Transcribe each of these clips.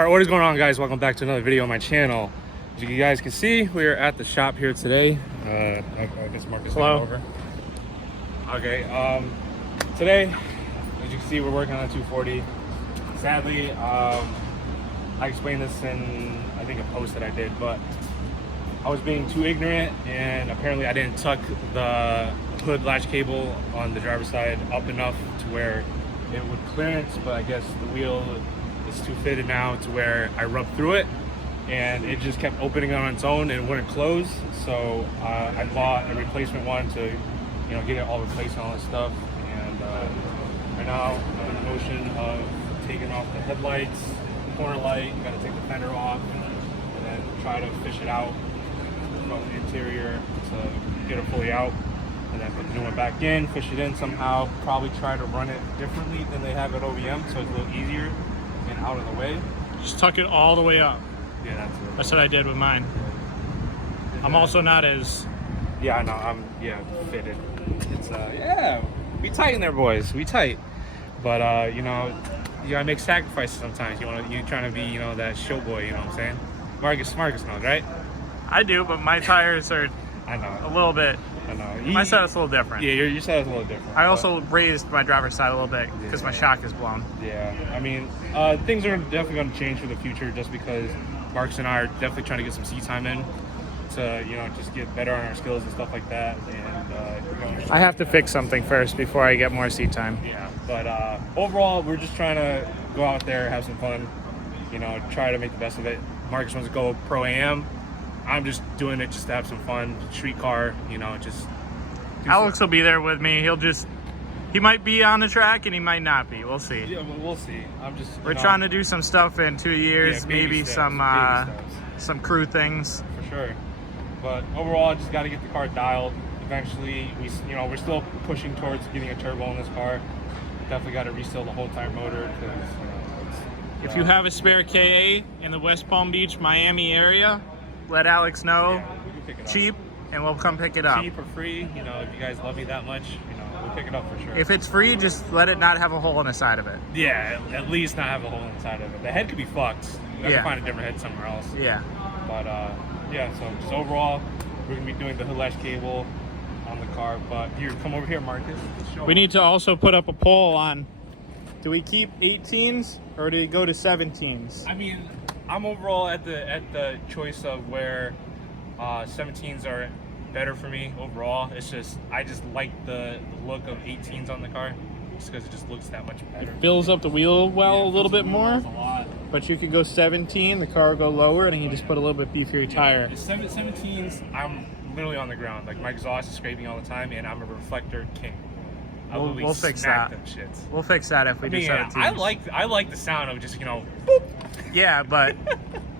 All right, what is going on, guys? Welcome back to another video on my channel. As you guys can see, we are at the shop here today. I guess Marcus went over. Okay, today, as you can see, we're working on a 240. Sadly, I explained this in, I think, a post that I did, but I was being too ignorant, and apparently I didn't tuck the hood latch cable on the driver's side up enough to where it would clearance, but I guess the wheel is too fitted now to where I rubbed through it, and it just kept opening on its own and wouldn't close. So I bought a replacement one to, you know, get it all replaced and all this stuff. And right now I'm in the motion of taking off the headlights, corner light. Got to take the fender off, and then try to fish it out from the interior to get it fully out, and then put the new one back in, fish it in somehow. Probably try to run it differently than they have at OEM, so it's a little easier and out of the way. Just tuck it all the way up. Yeah, that's what I did with mine. I'm also not as... Yeah, I know, I'm, fitted. It's, yeah, we tight in there, boys, we tight. But, you know, you gotta make sacrifices sometimes. You're trying to be, you know, that show boy, you know what I'm saying? Marcus knows, right? I do, but my tires are I know. a little bit... I know. My setup's a little different. Yeah, your setup's a little different. I also raised my driver's side a little bit because my shock is blown. Yeah, I mean, things are definitely going to change for the future, just because Marcus and I are definitely trying to get some seat time in to, you know, just get better on our skills and stuff like that. And I have to fix something first before I get more seat time. Yeah, but overall, we're just trying to go out there, have some fun, you know, try to make the best of it. Marcus wants to go pro AM. I'm just doing it just to have some fun, street car, you know, just... Alex will be there with me. He might be on the track and he might not be. We'll see. Yeah, we'll see. We're trying to do some stuff in 2 years, maybe steps, some crew things. For sure. But overall, just got to get the car dialed. Eventually, we're still pushing towards getting a turbo in this car. Definitely got to reseal the whole entire motor, because if you have a spare KA in the West Palm Beach, Miami area, let Alex know. Yeah, we can pick it up. Cheap, and we'll come pick it up. Cheap or free, you know, if you guys love me that much, you know, we'll pick it up for sure. If it's free, just let it not have a hole in the side of it. Yeah, at least not have a hole inside of it. The head could be fucked. You have to find a different head somewhere else. Yeah. But yeah, so just overall, we're gonna be doing the hood latch cable on the car. But here, come over here, Marcus. We need to also put up a poll on, do we keep 18s or do we go to 17s? I mean, I'm overall at the choice of where 17s are better for me overall. It's just, I just like the look of 18s on the car, just because it just looks that much better. It fills up the wheel well, a little bit more. A lot. But you could go 17, the car will go lower, and you just put a little bit beefier tire. 17s, I'm literally on the ground. Like, my exhaust is scraping all the time, and I'm a reflector king. We'll fix that. Them shits. We'll fix that if we do 17s. I like the sound of just, you know, boop. Yeah, but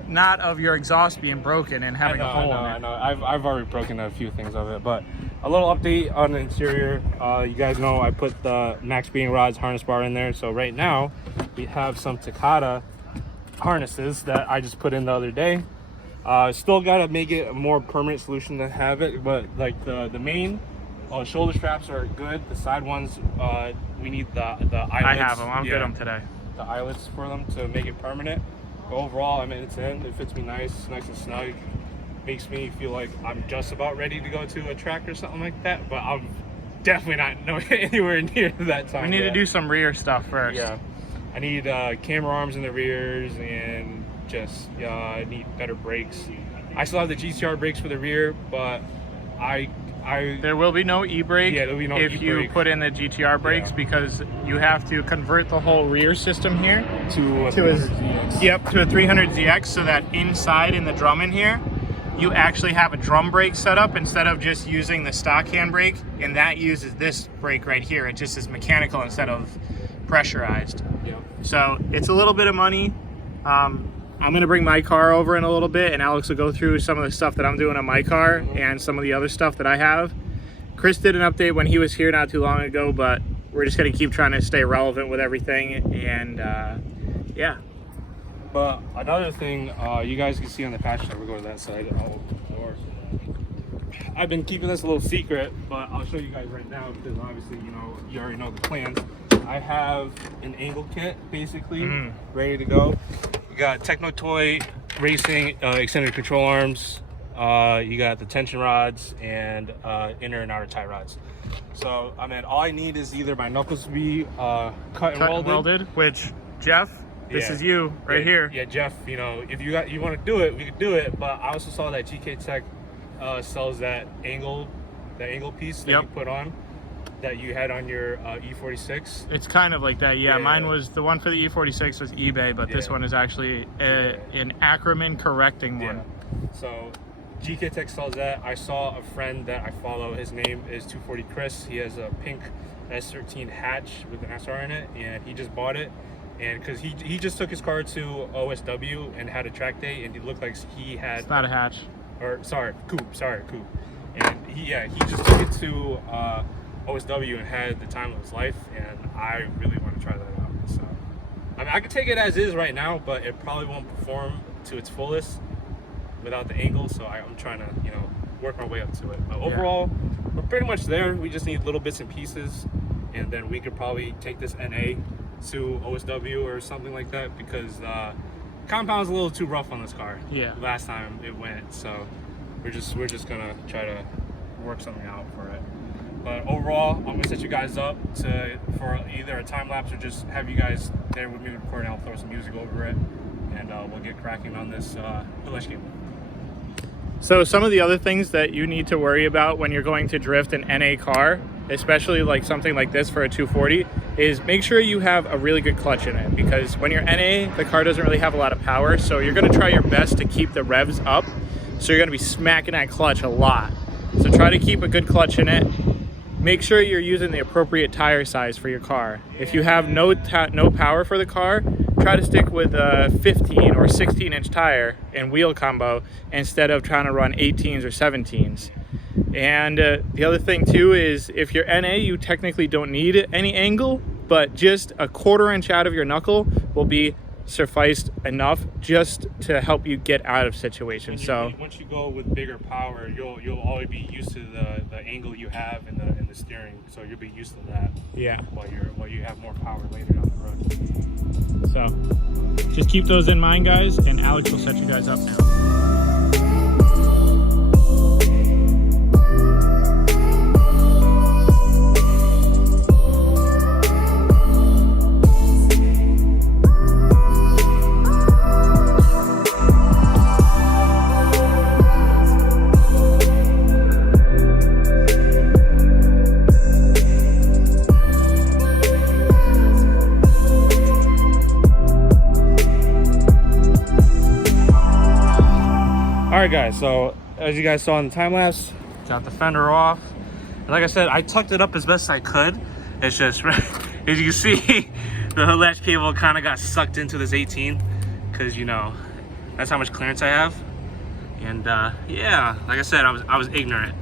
not of your exhaust being broken and having a hole in it. I know. I've already broken a few things of it, but a little update on the interior. You guys know I put the MaxPeedingRods harness bar in there, so right now we have some Takata harnesses that I just put in the other day. Still gotta make it a more permanent solution to have it, but like the main shoulder straps are good. The side ones, we need the eyelets. I have them. I'm good on today. The eyelets for them to make it permanent. But overall, I mean, it's in. It fits me nice and snug. Makes me feel like I'm just about ready to go to a track or something like that. But I'm definitely not anywhere near that time. We need to do some rear stuff first. Yeah, I need camera arms in the rears, and just I need better brakes. I still have the GTR brakes for the rear, but there will be no e-brake if you put in the GTR brakes, because you have to convert the whole rear system here to a 300ZX. Yep, to a 300ZX, so that inside in the drum in here, you actually have a drum brake set up instead of just using the stock handbrake, and that uses this brake right here. It just is mechanical instead of pressurized. Yep. So it's a little bit of money. I'm gonna bring my car over in a little bit, and Alex will go through some of the stuff that I'm doing on my car and some of the other stuff that I have. Chris did an update when he was here not too long ago, but we're just gonna keep trying to stay relevant with everything, and yeah. But another thing, you guys can see on the patch that we'll go to that side. I'll open the door. I've been keeping this a little secret, but I'll show you guys right now, because obviously, you know, you already know the plans. I have an angle kit basically ready to go. You got Techno Toy Racing extended control arms. You got the tension rods and inner and outer tie rods. So I mean, all I need is either my knuckles to be cut and welded. Which Jeff, this is you right here. Yeah, Jeff. You know, if you want to do it, we could do it. But I also saw that GK Tech sells that angle piece that you put on, that you had on your E46. It's kind of like that, yeah. Mine was, the one for the E46 was eBay, but this one is actually an Ackerman correcting one. So GK Tech sells that. I saw a friend that I follow, his name is 240 Chris. He has a pink S13 hatch with an SR in it, and he just bought it. And because he just took his car to OSW and had a track day, and it looked like he had... It's not a hatch. Or, coupe. And he just took it to OSW and had the time of his life, and I really want to try that out. So I mean, I could take it as is right now, but it probably won't perform to its fullest without the angle. So I'm trying to, you know, work my way up to it. But overall, we're pretty much there. We just need little bits and pieces, and then we could probably take this NA to OSW or something like that, because compound's a little too rough on this car. Last time it went, so we're just gonna try to work something out for it. But overall, I'm gonna set you guys up for either a time lapse or just have you guys there with me recording. I'll throw some music over it, and we'll get cracking on this flash cable. So some of the other things that you need to worry about when you're going to drift an NA car, especially like something like this for a 240, is make sure you have a really good clutch in it, because when you're NA, the car doesn't really have a lot of power, so you're gonna try your best to keep the revs up, so you're gonna be smacking that clutch a lot. So try to keep a good clutch in it. Make sure you're using the appropriate tire size for your car. If you have no power for the car, try to stick with a 15 or 16-inch tire and wheel combo instead of trying to run 18s or 17s. And the other thing too is, if you're NA, you technically don't need any angle, but just a 1/4 inch out of your knuckle will be sufficed enough just to help you get out of situations. So once you go with bigger power, you'll always be used to the angle you have in the steering, so you'll be used to that. While you have more power later down the road. So just keep those in mind, guys, and Alex will set you guys up now. Alright guys, so as you guys saw in the time lapse, got the fender off. And like I said, I tucked it up as best I could. It's just, as you can see, the hood latch cable kind of got sucked into this 18, because, you know, that's how much clearance I have. And yeah, like I said, I was ignorant,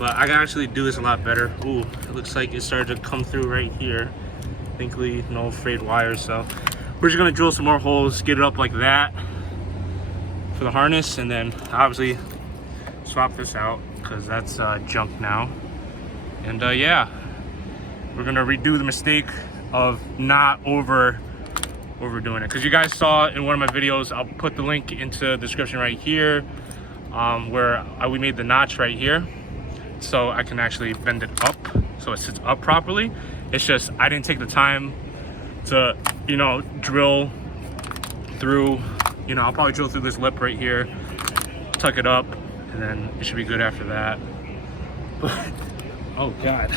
but I can actually do this a lot better. Ooh, it looks like it started to come through right here. Thankfully, no frayed wires, so we're just gonna drill some more holes, get it up like that for the harness, and then obviously swap this out because that's junk now. And yeah, we're gonna redo the mistake of not overdoing it, because you guys saw in one of my videos, I'll put the link into the description right here, where we made the notch right here so I can actually bend it up so it sits up properly. It's just I didn't take the time to, you know, drill through. You know, I'll probably drill through this lip right here, tuck it up, and then it should be good after that. Oh God,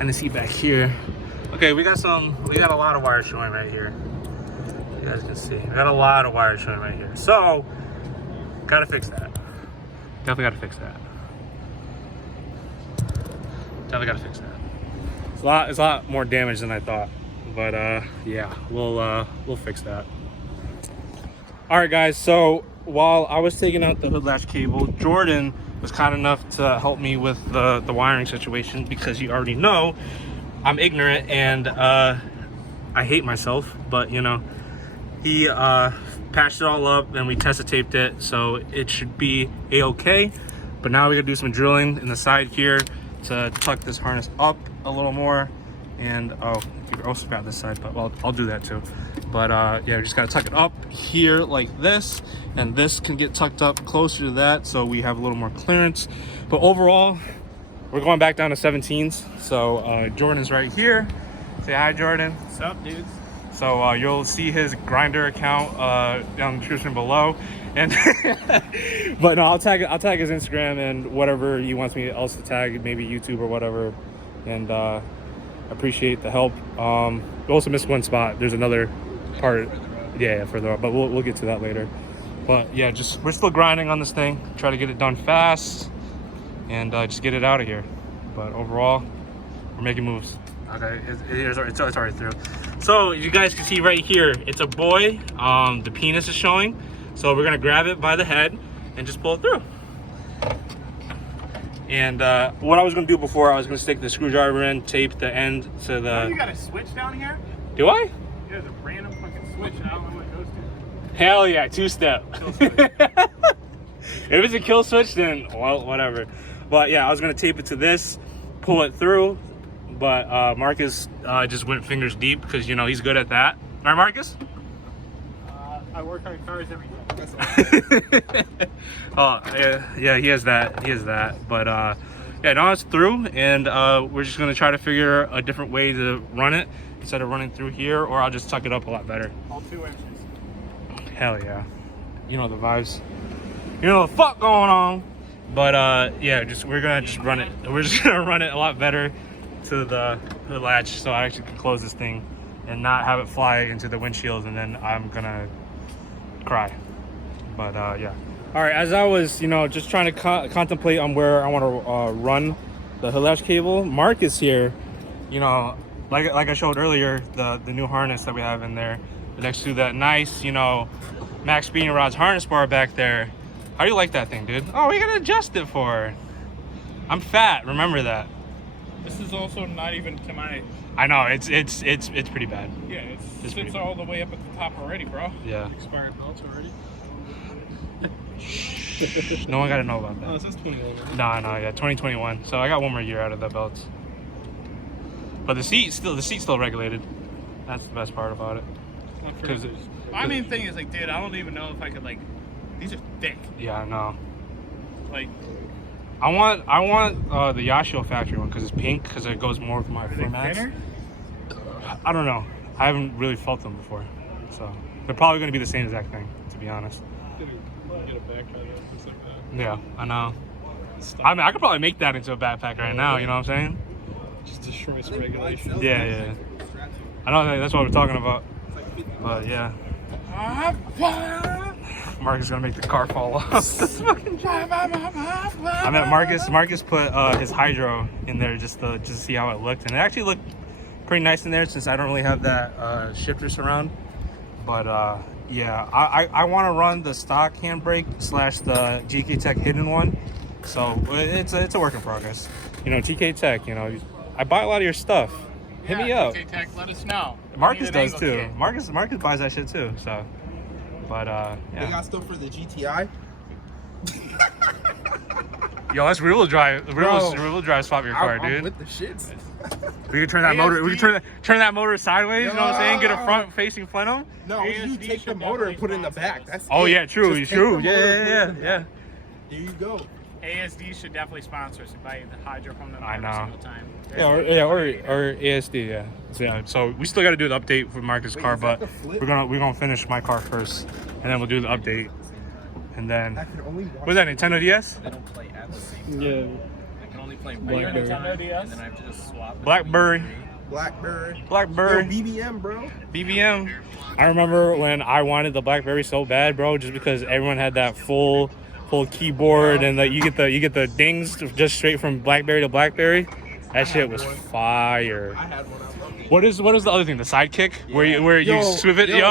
and the seat back here. Okay, we got a lot of wires showing right here. You guys can see, we got a lot of wires showing right here. So, gotta fix that. Definitely gotta fix that. Definitely gotta fix that. It's a lot more damage than I thought. But yeah, we'll fix that. All right guys, so while I was taking out the hood latch cable, Jordan was kind enough to help me with the wiring situation, because you already know I'm ignorant and I hate myself, but you know, he patched it all up and we tested taped it, so it should be a-okay. But now we gotta do some drilling in the side here to tuck this harness up a little more. And oh, you also got this side, but well, I'll do that too. But yeah, we just gotta tuck it up here like this, and this can get tucked up closer to that so we have a little more clearance. But overall, we're going back down to 17s. So Jordan's right here. Say hi, Jordan. What's up, dudes? So you'll see his grinder account down in the description below. And but no, I'll tag his Instagram and whatever he wants me else to tag, maybe YouTube or whatever. And appreciate the help. We also missed one spot. There's another part, yeah, further up, but we'll get to that later. But yeah, just we're still grinding on this thing, try to get it done fast and just get it out of here. But overall, we're making moves. Okay, it's already through. So you guys can see right here, it's a boy. The penis is showing, so we're gonna grab it by the head and just pull it through. And what I was gonna do before, I was gonna stick the screwdriver in, tape the end to the. Oh, you got a switch down here? Do I? There's a random fucking switch. I don't know what it goes to. Hell yeah, 2-step. If it's a kill switch, then well, whatever. But yeah, I was gonna tape it to this, pull it through, but Marcus just went fingers deep because, you know, he's good at that. Right, Marcus? I work on cars every day. Oh yeah, he has that. But yeah, now it's through, and we're just gonna try to figure a different way to run it instead of running through here, or I'll just tuck it up a lot better. All 2 inches. Hell yeah, you know the vibes. You know the fuck going on. But yeah, we're gonna just run it. We're just gonna run it a lot better to the latch, so I actually can close this thing and not have it fly into the windshield, and then I'm gonna cry. But yeah. All right, as I was, you know, just trying to contemplate on where I want to run the hood latch cable, Marcus here, you know, like I showed earlier, the new harness that we have in there next to that nice, you know, MaxPeedingRods harness bar back there. How do you like that thing, dude? Oh, we gotta adjust it for. I'm fat. Remember that. This is also not even to my. I know it's pretty bad. Yeah, it sits all the way up at the top already, bro. Yeah. Expired belts already. No one got to know about that. Oh, it says 21. No, yeah, 2021. So I got one more year out of that belt. But the seat's still regulated. That's the best part about it. My main thing is, like, dude, I don't even know if I could, like, these are thick. Yeah, I know. Like, I want the Yashio factory one because it's pink, because it goes more with my floor mats. I don't know. I haven't really felt them before, so they're probably going to be the same exact thing, to be honest. Get a backpack or something like that. Yeah, I know. I mean, I could probably make that into a backpack right now. You know what I'm saying? Just destroy some regulations. Yeah. I know that's what we're talking about. But yeah. Marcus is gonna make the car fall off. I meant Marcus put his hydro in there just to see how it looked, and it actually looked pretty nice in there since I don't really have that shifter surround. But yeah, I want to run the stock handbrake / the GK Tech hidden one, so it's a work in progress. You know, TK Tech. You know, I buy a lot of your stuff. Hit me up. TK Tech, let us know. Marcus does too. Marcus buys that shit too. So, but yeah. They got stuff for the GTI. Yo, that's rear wheel drive. Rear wheel drive swap your car, dude. I'm with the shits. We can turn that motor. We can turn that motor sideways. You know what I'm saying? Get a front facing plenum. No, you take the motor and put it in the back. That's Yeah, true. True. Yeah. There you go. ASD should definitely sponsor us and buy the hydro from them I know. every single time. Or ASD. Yeah. So we still got to do the update for Marcus' car, but we're gonna finish my car first, and then we'll do the update, and then what's that? Nintendo DS? They don't play at the same time. Yeah. I can only play Blackberry. Nintendo DS, and then I have to just swap. Blackberry. Yo, BBM, bro. BBM. I remember when I wanted the Blackberry so bad, bro, just because everyone had that full keyboard, and you get the dings just straight from Blackberry to Blackberry. That shit was fire. I had one. I loved it. What is the other thing? The sidekick, where you swivel it.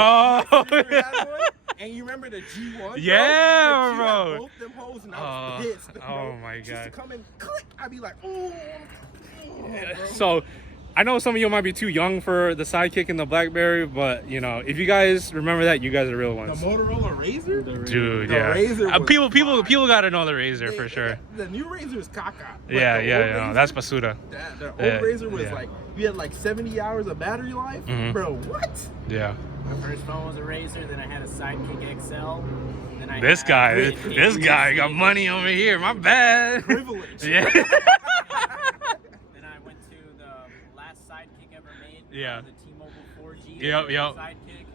And you remember the G1? Bro? Yeah, The G bro. had both them hoes, and I was pissed. Oh my Just god. to come and click, I'd be like, oh. So I know some of you might be too young for the Sidekick and the BlackBerry, but you know, if you guys remember that, you guys are real ones. The Motorola Razor? Dude, The yeah. Razor was People gotta know the Razor for sure. The new Razor is caca. Yeah, no, that's Basuda. The old Yeah, Razor was yeah. like, you had like 70 hours of battery life? Bro, what? Yeah. My first phone was a Razor, then I had a Sidekick XL. Then I This had- guy got money over here. My bad. Privilege. Yeah. Then I went to the last Sidekick ever made. Yeah. The T-Mobile 4G. Yep. Sidekick.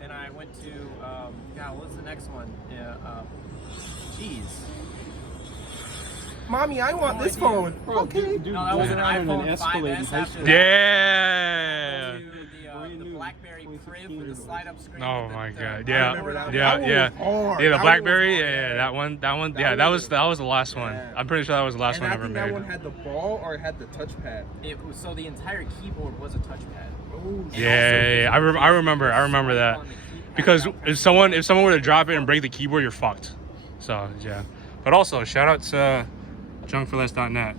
Then I went to, God, what was the next one? Yeah, jeez. Mommy, I want this phone. Okay. No, that was an iPhone 5S after that. Yeah. The BlackBerry Crib with the slide-up screen. Oh with my the- god. I remember that one. That one Yeah. was hard. Yeah, the That BlackBerry. one was hard. Yeah, that one. Yeah, that was the last one. Yeah. I'm pretty sure that was the last And one I ever think made. that one had the ball or it had the touchpad. It was, so the entire keyboard was a touchpad. Oh, Yeah. I remember that. Because if someone were to drop it and break the keyboard, you're fucked. So yeah. But also shout out to junkforless.net.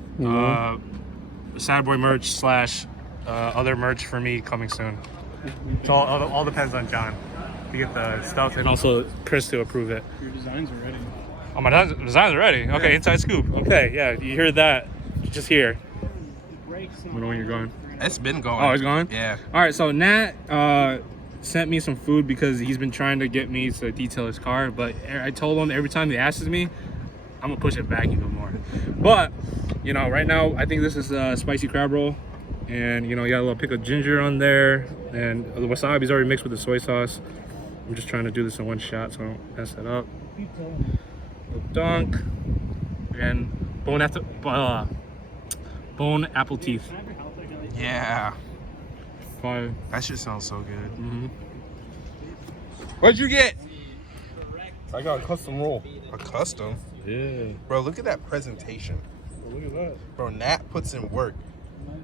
Sad boy merch / other merch for me coming soon. It all depends on John to get the stuff and also Chris to approve it. Your designs are ready. Oh, my designs are ready. Okay, inside scoop. Okay, yeah, you hear that? Just here. I don't know when you're going. It's been going. Oh, it's going? Yeah. All right, so Nat sent me some food because he's been trying to get me to detail his car, but I told him every time he asks me, I'm gonna push it back even more. But, you know, right now, I think this is a spicy crab roll. And, you know, you got a little pickled ginger on there. And the wasabi is already mixed with the soy sauce. I'm just trying to do this in one shot so I don't mess it up. Little dunk. And bone apple teeth. Yeah. Fire. That shit sounds so good. Mm-hmm. What'd you get? I got a custom roll. A custom? Yeah. Bro, look at that presentation. Look at that. Bro, Nat puts in work.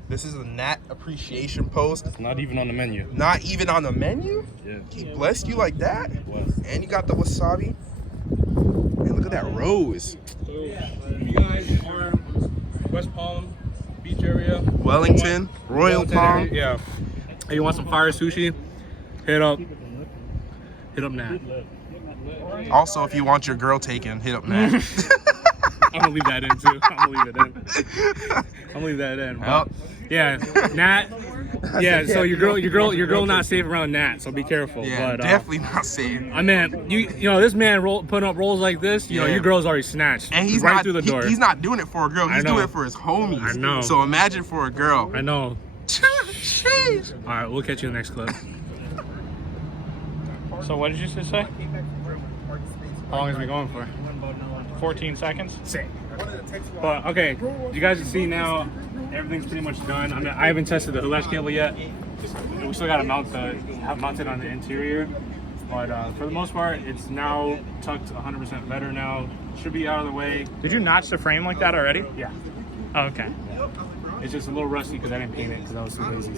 This is a Nat appreciation post. It's not even on the menu. Not even on the menu? Yeah. He blessed you like that? Was. And you got the wasabi. And look at that rose. So, you guys are West Palm Beach area. Wellington, Royal Wellington Palm. area, yeah. Hey, you want some fire sushi? Hit up Nat. Also, if you want your girl taken, hit up Nat. I'm gonna leave that in too. I'm gonna leave that in. Yep. Yeah, Nat. Yeah, so your girl not safe around Nat, so be careful. Yeah, but, definitely not safe. I mean, you know, this man putting up rolls like this, you know, Yeah. your girl's already snatched. And he's right not through the door. he's not doing it for a girl. He's know. doing it for his homies. I know. So imagine for a girl. I know. Sheesh. All right, we'll catch you in the next clip. So what did you just say? How long is we going for? 14 seconds? Sick. But okay, you guys can see now everything's pretty much done. I mean, I haven't tested the hood latch cable yet. We still gotta mount it on the interior. But for the most part, it's now tucked 100% better now. Should be out of the way. Did you notch the frame like that already? Yeah. Oh, okay. It's just a little rusty because I didn't paint it because I was too lazy.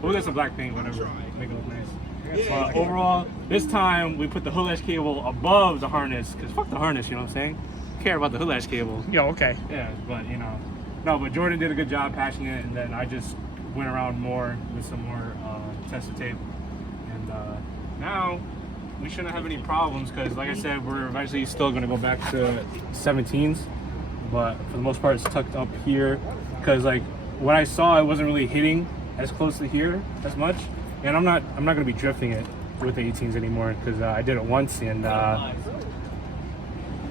We'll get some black paint, whatever. Make it look nice. But overall, this time we put the hood latch cable above the harness because fuck the harness, you know what I'm saying? Care about the hood latch cable. Yeah, okay. Yeah, but you know, no, but Jordan did a good job patching it, and then I just went around more with some more tester tape, and now we shouldn't have any problems because, like I said, we're eventually still going to go back to 17s, but for the most part, it's tucked up here because, like, what I saw, it wasn't really hitting as close to here as much, and I'm not going to be drifting it with the 18s anymore because I did it once and.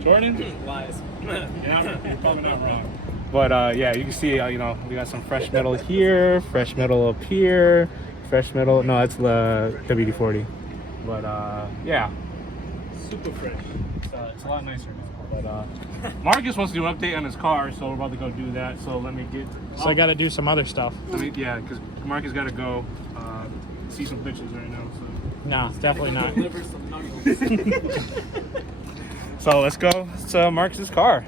Jordan? Lies. Yeah, you're probably not wrong. But yeah, you can see, you know, we got some fresh metal here, fresh metal up here, fresh metal. No, that's the WD-40. But yeah, super fresh. It's a lot nicer now. But Marcus wants to do an update on his car, so we're about to go do that. So let me get. So I got to do some other stuff. Yeah, because Marcus got to go see some bitches right now. So. No, definitely not. Deliver some nuggets. So let's go to Marcus's car.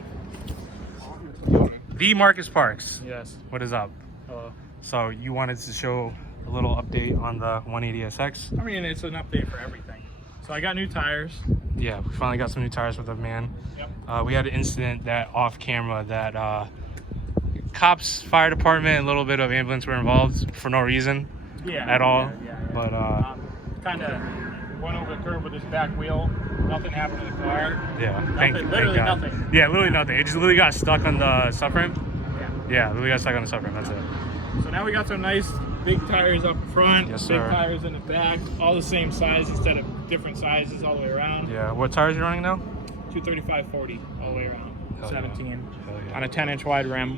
The Marcus Parks. Yes. What is up? Hello. So you wanted to show a little update on the 180SX? I mean, it's an update for everything. So I got new tires. Yeah, we finally got some new tires with the man. Yep. We had an incident that off camera that cops, fire department, a little bit of ambulance were involved for no reason at all. But kind of went over the curb with his back wheel. Nothing happened to the car. Yeah, Literally God. nothing. Yeah, literally nothing. It just literally got stuck on the subframe. Yeah, literally got stuck on the subframe. That's it. So now we got some nice big tires up front, Yes, big sir. tires in the back, all the same size instead of different sizes all the way around. Yeah, what tires are you running now? 235/40 all the way around. Hell 17 yeah. on a 10-inch wide rim.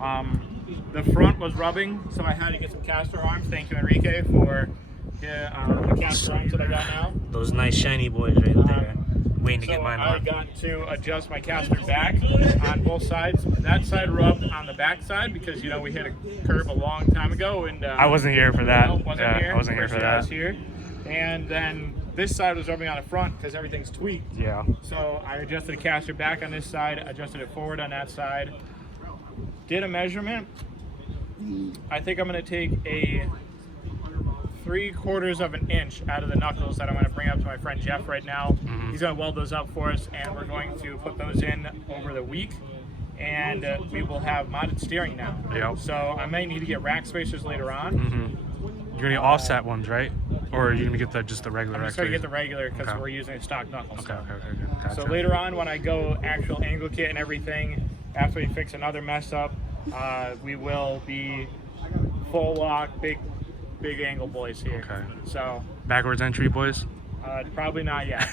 Mm-hmm. The front was rubbing, so I had to get some caster arms. Thank you, Enrique, for the caster arms that I got now. Those nice shiny boys right there. Waiting to So get mine I on. got to adjust my caster back on both sides. That side rubbed on the back side because, you know, we hit a curb a long time ago. And I wasn't here for that. No, wasn't here. I wasn't here for First that. I was here. And then this side was rubbing on the front because everything's tweaked. Yeah. So I adjusted the caster back on this side, adjusted it forward on that side. Did a measurement. I think I'm going to take a 3/4 of an inch out of the knuckles that I'm going to bring up to my friend Jeff right now. He's going to weld those up for us, and we're going to put those in over the week. And we will have modded steering now. Yep. So I might need to get rack spacers later on. You're gonna get offset ones, right? Or are you gonna get just the regular? I'm just going to get the X-rays? regular because Okay. we're using stock knuckles. Okay. Gotcha. So later on, when I go actual angle kit and everything, after we fix another mess up, we will be full lock, big angle boys here. Okay. So Backwards entry, boys. probably not yet.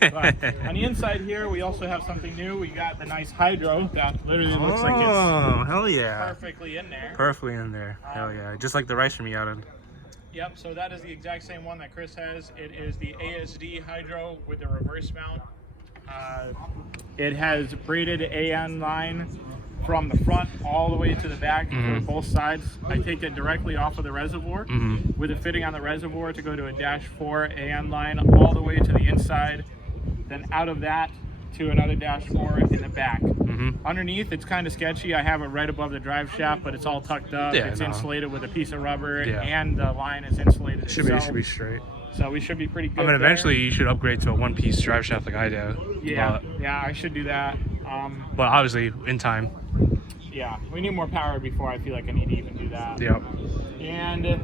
But on the inside here, we also have something new. We got the nice hydro that literally looks like it's Oh, hell yeah! perfectly in there. Perfectly in there. Hell yeah! Just like the rice from Miata. Yep, so that is the exact same one that Chris has. It is the ASD hydro with the reverse mount. It has braided AN line from the front all the way to the back for both sides. I take it directly off of the reservoir with a fitting on the reservoir to go to a -4 AN line all the way to the inside. Then out of that to another -4 in the back. Underneath, it's kind of sketchy. I have it right above the drive shaft, but it's all tucked up. Yeah, It's no. insulated with a piece of rubber, Yeah. and the line is insulated Should itself. be straight. So we should be pretty good. I mean, there. eventually you should upgrade to a one-piece drive shaft like I do. Yeah, yeah, I should do that. But obviously, in time. Yeah, we need more power before I feel like I need to even do that. Yep. And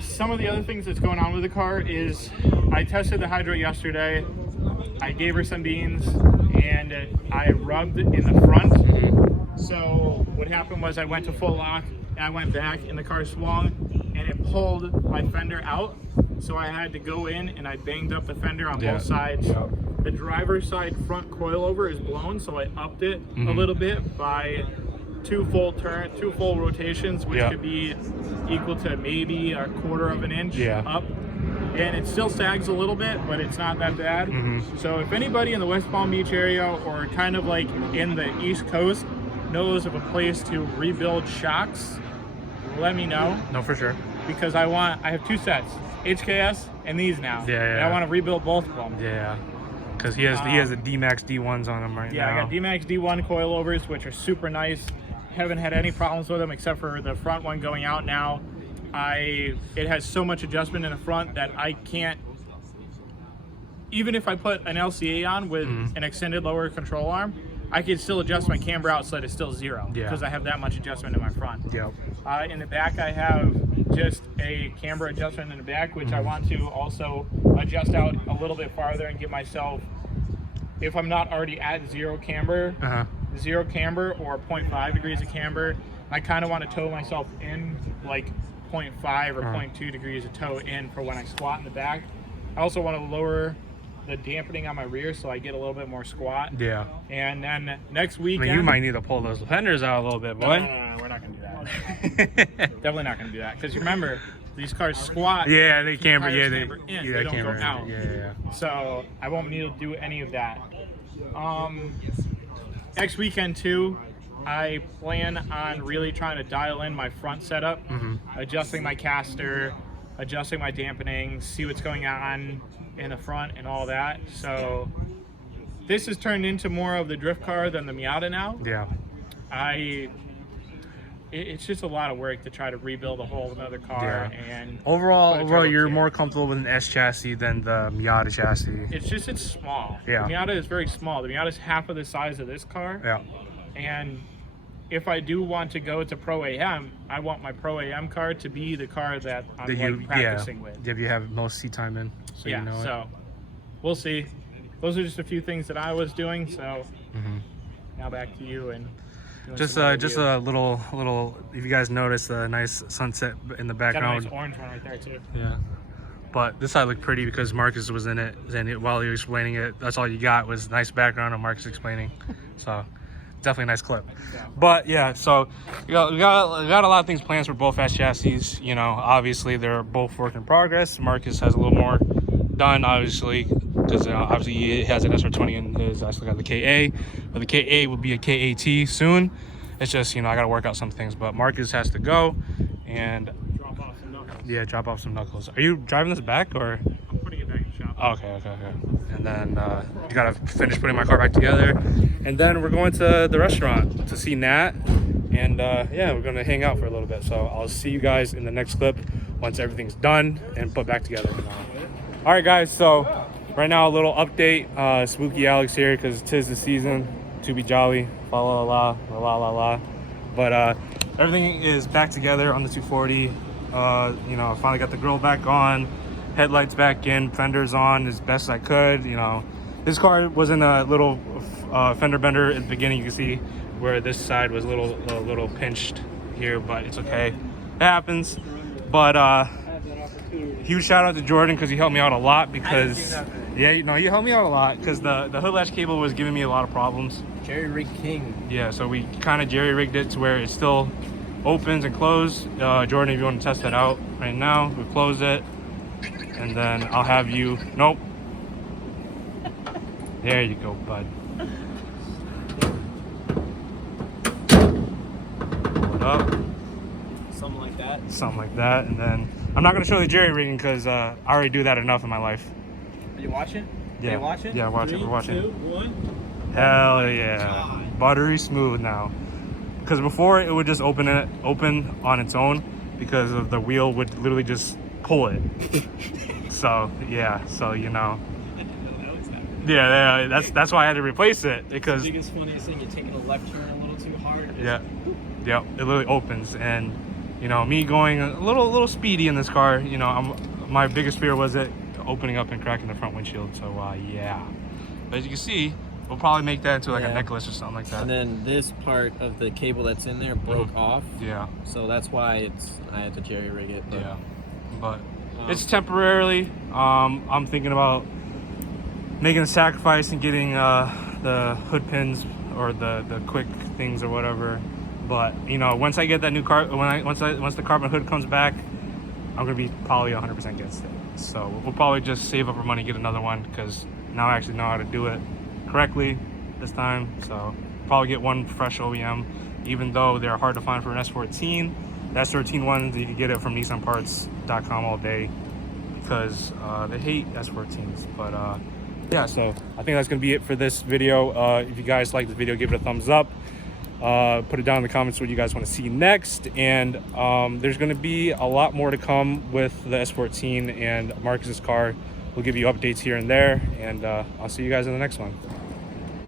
some of the other things that's going on with the car is I tested the hydro yesterday. I gave her some beans and I rubbed in the front. So what happened was I went to full lock and I went back and the car swung and it pulled my fender out. So I had to go in and I banged up the fender on both sides. The driver's side front coilover is blown, so I upped it a little bit by two full rotations, which could be equal to maybe 1/4 of an inch up. And it still sags a little bit, but it's not that bad. So if anybody in the West Palm Beach area or kind of like in the East Coast knows of a place to rebuild shocks, let me know. No, for sure. Because I have 2 sets, HKS and these now. Yeah. And I want to rebuild both of them. Yeah. Because he has the D-Max D1s on him right now. Yeah, I got D-Max D1 coilovers, which are super nice. Haven't had any problems with them except for the front one going out now. It has so much adjustment in the front that I can't, even if I put an LCA on with an extended lower control arm, I can still adjust my camber out so that it's still 0 because I have that much adjustment in my front. Yep. In the back, I have just a camber adjustment in the back, which I want to also adjust out a little bit farther and give myself, if I'm not already at 0 camber, 0 camber or 0.5 degrees of camber, I kind of want to toe myself in like 0.5 or 0.2 degrees of toe in for when I squat in the back. I also want to lower the dampening on my rear so I get a little bit more squat. Yeah. And then next I weekend, mean, you might need to pull those fenders out a little bit, boy. No, we're not going to do that. Definitely not going to do that. Because you remember, these cars squat. Yeah, they camber. tires Yeah, camber in, they don't camber go in. out. Yeah. So I won't need to do any of that. Next weekend too, I plan on really trying to dial in my front setup, adjusting my caster, adjusting my dampening, see what's going on in the front and all that. So this has turned into more of the drift car than the Miata now. Yeah. It's just a lot of work to try to rebuild a whole another car. Yeah. And Overall, you're more comfortable with an S chassis than the Miata chassis. it's small. Yeah. The Miata is very small. The Miata is half of the size of this car. Yeah. And if I do want to go to Pro AM, I want my Pro AM car to be the car that I'm like practicing with. Yeah, you have most seat time in, so Yeah, you know so we'll see. Those are just a few things that I was doing. So now back to you and just a little. If you guys notice the nice sunset in the got a background. nice orange one right there too. Yeah. But this side looked pretty because Marcus was in it, and while he was explaining it, that's all you got was nice background and Marcus explaining. So definitely a nice clip. But yeah, so we got a lot of things planned for both S chassis. You know, obviously they're both work in progress. Marcus has a little more done, obviously, because obviously he has an SR20 in his. I still got the KA, but the KA will be a KAT soon. It's just, you know, I got to work out some things. But Marcus has to go and drop off some knuckles. Are you driving this back or? I'm putting it back in the shop. Oh, okay. And then you gotta finish putting my car back together, and then we're going to the restaurant to see Nat, and yeah, we're gonna hang out for a little bit. So I'll see you guys in the next clip once everything's done and put back together. All right, guys. So right now, a little update. Spooky Alex here because 'tis the season to be jolly. La la la la la la. But everything is back together on the 240. You know, I finally got the grill back on, headlights back in, fenders on as best I could. You know, this car was in a little fender bender at the beginning. You can see where this side was a little pinched here, but it's okay. It happens. But huge shout out to Jordan because he helped me out a lot because yeah, you know, he helped me out a lot because the hood latch cable was giving me a lot of problems. Jerry Rig King. Yeah, so we kind of jerry rigged it to where it still opens and closes. Jordan, if you want to test that out right now, we'll close it, and then I'll have you. Nope. There you go, bud. Pull it up. Something like that. Something like that, and then I'm not gonna show the jerry rigging because I already do that enough in my life. Are you watching? Yeah. Are you watching? Yeah, watching. We're watching. 3, 2, 1. Hell yeah, buttery smooth now. Because before it would just open on its own because of the wheel would literally just pull it. So yeah, so you know. Yeah, that's why I had to replace it because. The biggest funniest thing, you're taking a left turn a little too hard. Yeah, it literally opens, and you know, me going a little speedy in this car. You know, my biggest fear was it opening up and cracking the front windshield. So yeah, but as you can see, we'll probably make that into like a necklace or something like that. And then this part of the cable that's in there broke off. Yeah. So that's why I had to jerry rig it. But, yeah. But it's temporarily. I'm thinking about making a sacrifice and getting the hood pins or the quick things or whatever. But you know, once I get that new car, once the carbon hood comes back, I'm gonna be probably 100% against it. So we'll probably just save up our money, get another one because now I actually know how to do it correctly this time. So probably get one fresh OEM, even though they're hard to find for an S14. The S13 ones, you can get it from NissanParts.com all day because they hate S14s. But yeah, so I think that's gonna be it for this video. If you guys like this video, give it a thumbs up. Put it down in the comments what you guys want to see next, and there's going to be a lot more to come with the S14 and Marcus's car. We'll give you updates here and there, and I'll see you guys in the next one.